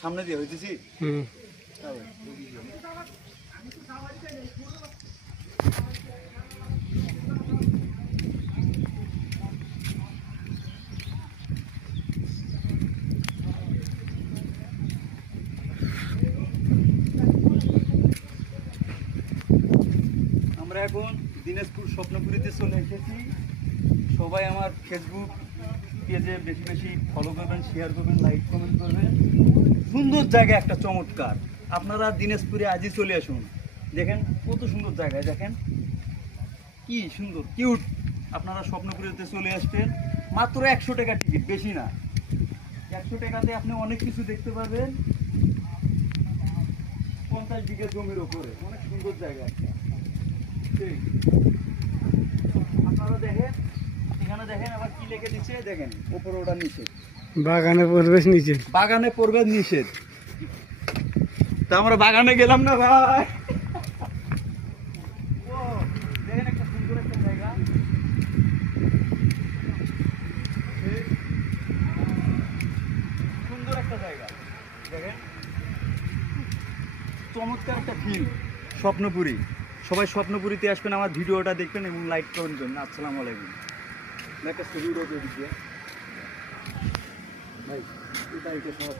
সামনে দিয়ে হইতেছি। আমরা এখন দিনাজপুর স্বপ্নপুরীতে চলে এসেছি। সবাই আমার ফেসবুক পেজে বেশি বেশি ফলো করবেন, শেয়ার করবেন, লাইক কমেন্ট করবেন। সুন্দর জায়গা, একটা চমৎকার। আপনারা দিনাজপুরে আজই চলে আসুন। দেখেন কত সুন্দর জায়গা, দেখেন কি সুন্দর কিউট। আপনারা স্বপ্নপুরীতে চলে আসবেন, মাত্র 100 টাকা টিকিট, বেশি না। 100 টাকাতে আপনি অনেক কিছু দেখতে পাবেন। 50 বিঘা জমির উপরে অনেক সুন্দর জায়গা একটা। আপনারা দেখেন, এখানে দেখেন আবার কি লিখে দিচ্ছে, দেখেন উপরে ওটা নিষেধ, বাগানে প্রবেশ নিষেধ। বাগানে প্রবেশ নিষেধ। তা আমরা বাগানে গেলাম না ভাই। ও দেখেন একটা সুন্দর একটা জায়গা, সুন্দর একটা জায়গা দেখেন, চমৎকার একটা ফিল। স্বপ্নপুরী, সবাই স্বপ্নপুরীতে আসবেন, আমার ভিডিওটা দেখবেন এবং লাইক করবেন। আসসালামু আলাইকুম। একটা ছবি রোদ দিয়ে ভাই, এটা সবার